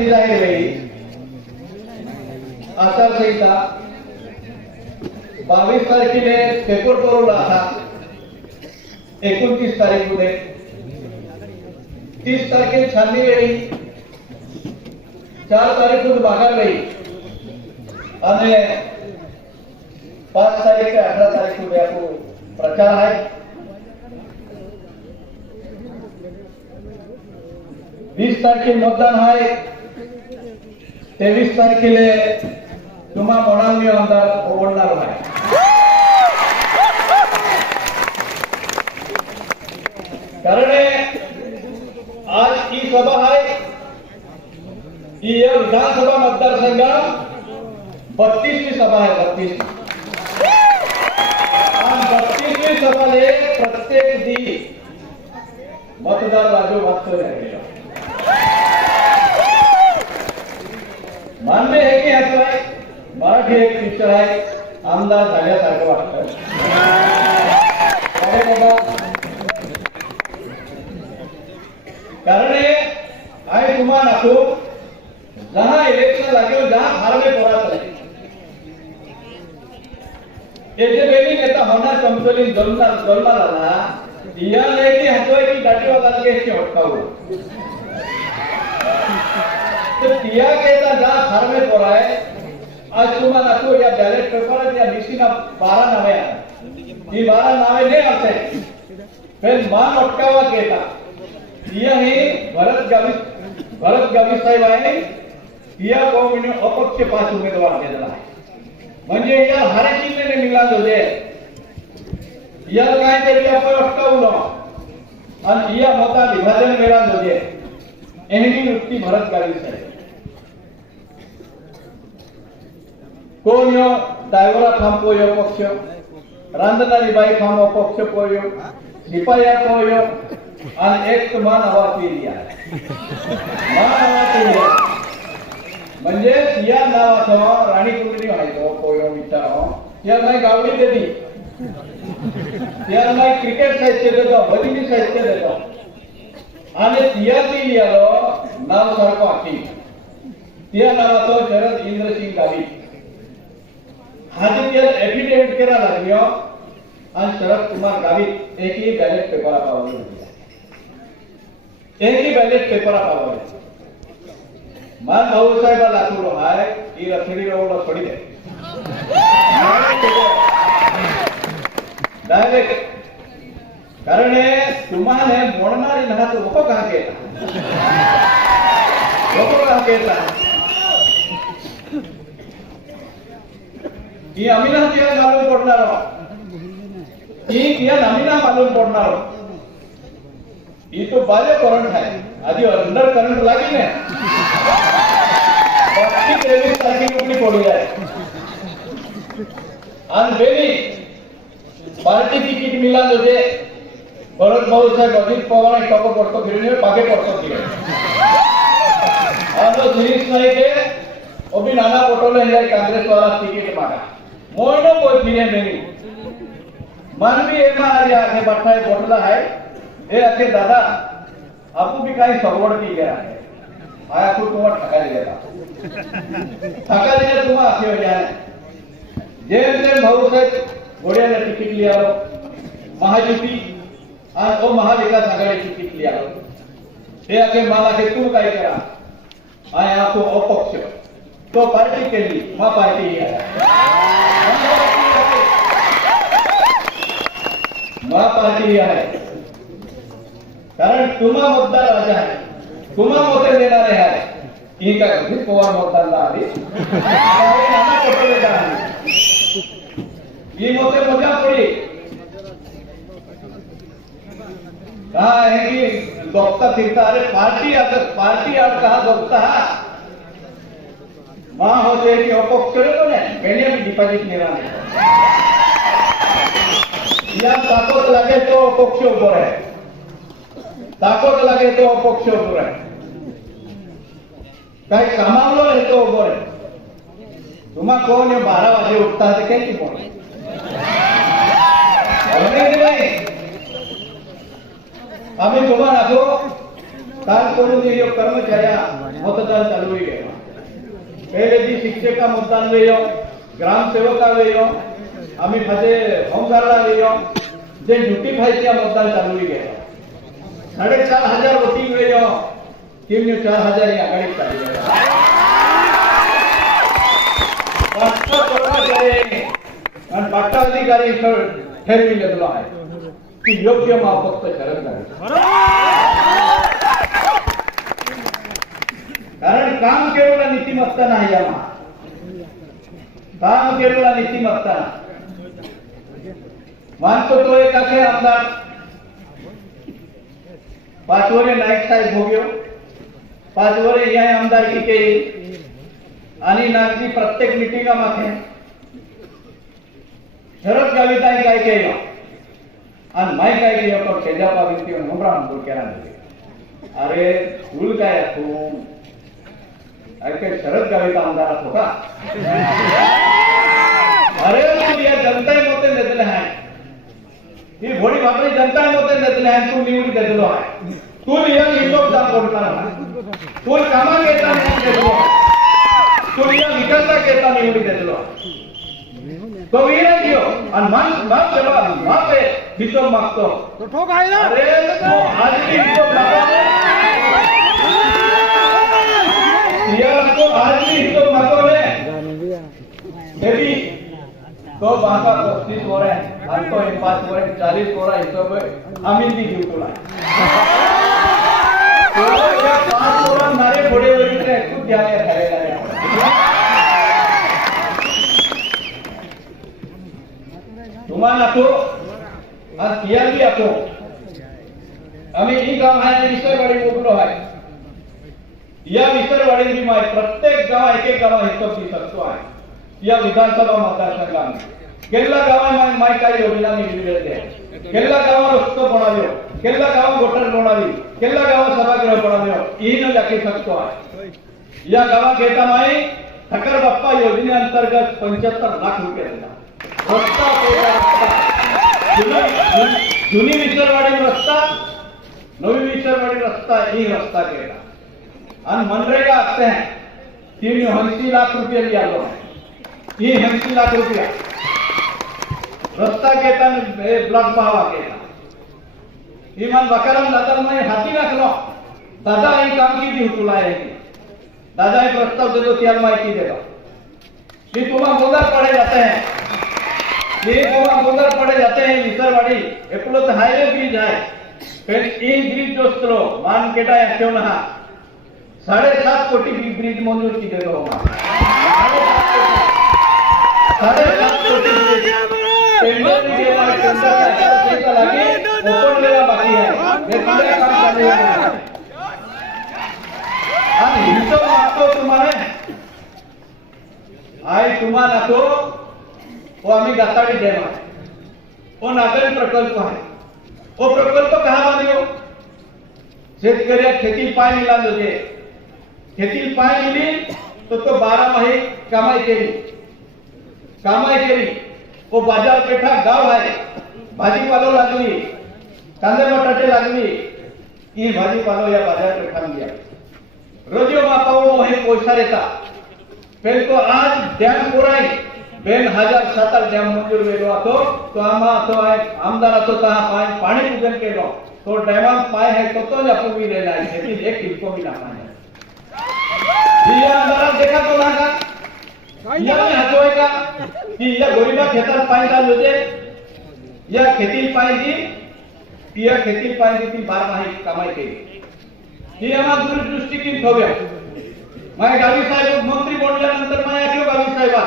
Change जाहीर वेळी आचारसंहिता पेपर करून आहा एकोणतीस तारीख मध्ये तीस तारखे छाननी वेळी। चार तारीख माघार वेळी आणि पाच तारीख ते अठरा तारीख मध्ये आपण प्रचार आहे। वीस तारखे मतदान आहे। तेवीस तारखेले तुम्हा म्हणाल आमदार ओवडणार आहे कारण आज ही सभा आहे, ही या विधानसभा मतदारसंघात बत्तीसवी सभा आहे बत्तीस बत्तीसवी सभाले प्रत्येक दी मतदार राजू वास्तव्य मान्य आहे की ह्याचं आहे मराठी एक पिक्चर आहे आमदार झाल्यासारखं वाटतं बाबा। कारण आय तुम्हाला नाखो जहाँ इलेक्शन लाग्यो जहाँ हार में पड़ा जे बेली नेता होना कंपनी जलना जलना रहा या हटवाई की गाड़ी वाला के इसके हटका हुआ तो तिया कहता जहाँ हार में है, आज तुम्हाला नाखो या बैलेट पेपर या निशिना बारह नावे आए ये बारह नावे नहीं आते। फिर मान अटकावा कहता या हे भरत गावी भरत गावी साहेब आहे या कोण अपक्ष पाच उमेदवार दिलेला आहे म्हणजे या हाराची मिळाल होते या काहीतरी आपण अटकावलं आणि या मता विभाजन मिळाल होते एही वृत्ती भरत गावी साहेब। कोण यो डायव्हरा थांबतो यो पक्ष। रांधणारी बाई थांबो पक्ष पळयो शिपाया पोयो आणि एक मान हवा केली आहे. मान म्हणजे या नावाचं राणी कुंडली व्हायचो पळयो विचारो या नाही गावडी देती या मागीर क्रिकेट साहित्य देतो भजनी साहित्य देतो. आणि तिया ती यालो नाव सारको आखी त्या नावाचं शरद इंद्रसिंग गावी. हाजी त्याला एफिडेव्हिट केला लागलो शरद कुमार गावित एकही बॅलेट पेपर पावले एकही बॅलेट पेपर पावले मान भाऊसाहेब लाकूड हाय ही रथडी रवला थोडी दे डायरेक्ट कारण तुम्हाला म्हणणारी लहान लोक का केला लोक का केला ही अमिना तिला घालून पडणार ही तिला नमिना घालून पडणार ही तो बाल्य करंट आहे. आधी अंडर करंट लागेल ने. तेवीस तारखे कुठली पडू आहे? आणि बेनी पार्टी तिकीट मिला होते भरत भाऊ साहेब अजित पवार टॉप पडतो फिरून मागे पडतो तिकडे. आणि सुनील नाईक ओबी नाना पटोले हे काँग्रेसवाला तिकीट मागा. मोड़ो कोई फिरे मेरी मन भी एक ना हरी आगे बढ़ता है बोटला है। ए अके दादा आपको भी काही सवड की गया है। आया तो तुम्हारा ठका दिया ठका दिया तुम्हारा असे हो। जाए जेल जेल भाऊ से घोड्याला तिकीट लिया महायुती आणि तो महाविकास आघाडीची तिकीट लिया हे असे मला हे तू काय करा। आणि हा तो तो पार्टी केली मा पार्टी ही। आहे पार्टी ही। आहे कारण तुम्हा मतदार राजा आहे तुम्हा मते देणारे आहे ही। काय करते पवार मतदारला आली ही मते मज़ा पडी काय आहे की दोखता फिरता अरे पार्टी आता पार्टी आज कहा दोखता માં હતો એની અપોપ કર્યો હતો ને એને બી ડિપોઝિટ લેવાની યાર લાગે તો અપક્ષ ઊભો રહે તાકોત લાગે તો અપક્ષ ઊભો રહે કઈ કમાવલો ને તો ઊભો રહે તુમાં કહો ને બારા વાગે ઉઠતા હતા હશે કઈ ઊભો અમે જોવા રાખો કાલ કોનું કર્મચારી મતદાન ચાલુ હોય ગયા पहले दी शिक्षक का मतदान ले लो ग्राम सेवक का ले लो आम्ही माझे होमगार्डला ले लो जे त्या मतदान चालू ही गया साडेचार हज़ार वोटिंग ले लो तीन चार हज़ार ही आघाडी चालू आहे कारण काम केलेला नीतिमत्ता नाही आम्हा काम केलेला नीतिमत्ता मानतो तो एक असे आमदार पाच वरे नाईक साहेब भोग्यो पाच वरे या आमदारकी केली आणि नागरी प्रत्येक मिटिंगा माथे शरद गावितांनी काय केलं? आणि माय काय केलं? पण शेजापा व्यक्ती नम्रा म्हणतो केला अरे तुळ काय तू. काय शरद गाविता आमदार का अरे तू या जनताय मते देतले आहे ही। भोळी भाकरी जनताय मते देतले आहे तू निवडी देतलो आहे तू या हिशोब दाखवणार तू कामा घेता निवडी देतलो तो या विकासा केता निवडी देतलो तो विना घेऊ आणि मान माप सेवा आहे हिशोब मागतो। तो ठोक आहे ना। अरे तो आज भी हिशोब मागो तो मतोले बेबी तो एक पाच पोर आहे चाळीस पोर आहे तो आम्ही ती घेऊ तुला पाच पोरांमध्ये पुढे वगैरे खूप तुम्हाला तो आज तियार आम्ही ही काम आहे विसरवाडी मोकलो आहे या विसरवाडीची माय प्रत्येक गाव एक एक गावा हिशोब दी शकतो आहे. या विधानसभा मतदारसंघामध्ये. केल्ला गावा माय माय काय योजना मी दिलेली आहे केल्ला गावा रस्तो बनाव्यो केल्ला गावा गोटर बनावी केल्ला गावा सभागृह बनाव्यो ही न दाखी शकतो आहे. या गावात घेता माई ठकर बाप्पा योजने अंतर्गत पंच्याहत्तर लाख रुपये दिला. रस्ता जुनी विसरवाडी रस्ता नवी विसरवाडी रस्ता ही रस्ता केला. आणि मनरेगा असते हैं। तीन ऐंशी लाख रुपये लिया लो। ही ऐंशी लाख रुपया। रस्ता केता ब्लॉक पावा केला ही मन बकाराम दादा मैं हाती नाखलो दादा ही काम की दी तुला आहे दादा एक प्रस्ताव देतो त्याला माहिती देतो मी तुम्हा गोदार पड़े जाते हैं। ये तुम्हा गोदार पड़े जाते हैं विसरवाड़ी एकलो तो हाईवे ब्रिज है फिर इन ब्रिज दोस्तरो मान केटा है क्यों साडेसात कोटी मी ब्रिज मंजूर केलेलो साडेसात कोटी तुम्हाला आहे. तुम्हाला. तो वो आम्ही गताडी देवा वो नागरी प्रकल्प आहे. वो प्रकल्प कहा मान्य शेतकऱ्या शेती पाणी मिळालं होते खेती पाय मिली तो तो बारा माही कामाई केली. कामाई केली. वो बाजारपेठा गाव आहे भाजीपालो लागली. कांदे बटाटे लागली. ही भाजीपालो या बाजारपेठा मिली रोजियो मापाओ वही पैसा रहता फिर तो आज डैम पुराई. बेन हज़ार सातर डैम मंजूर वेलो आतो. तो आमा तो आहे, आमदार आतो तहा पाय, पाणी पूजन केलो. तो डैमा पाय है तो तो जापू भी है खेती एक किल्को भी ना पाय दिया आमदार देखा तो ना का या में हातो का? कि या गोरीबा खेतर पाय डाल होते या खेती पाय दी या खेती पाय दी ती बार कमाई केली. ही आम्हाला दूरदृष्टीकीन ठेवूया माझ्या गावी साहेब मंत्री बोलल्यानंतर माझ्या किंवा गावी साहेबा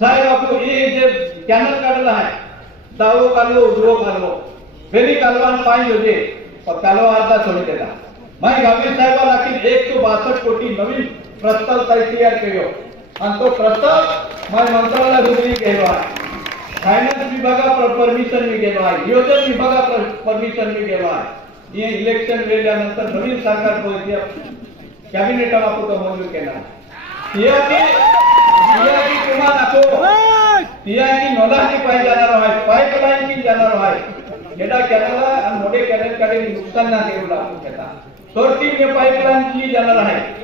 साहेब आपलं हे जे कॅनल काढलं आहे दावो काढलो उजवो काढलो. फेरी कालवान पाणी होते पण कालवा अर्धा सोडी देता मैं गांधी साहब लाखी एक सौ बासठ कोटी नवीन प्रस्ताव तैयार करो અને તો પ્રસ્તાવ મારા મંત્રાલય સુધી કહેવાય ફાઇનાન્સ વિભાગ પરમિશન ની કહેવાય યોજન વિભાગ પરમિશન ની કહેવાય એ ઇલેક્શન વેલ્યાનંतर नवीन सरकार पोहोचली आपण तो मंजूर केला. पाईपलाईन की जाणार आहे. मोठे कॅबिनेटकडे नुकसान ना देऊ लागू केला तर ती नेपाळी प्लांटची जनार आहे.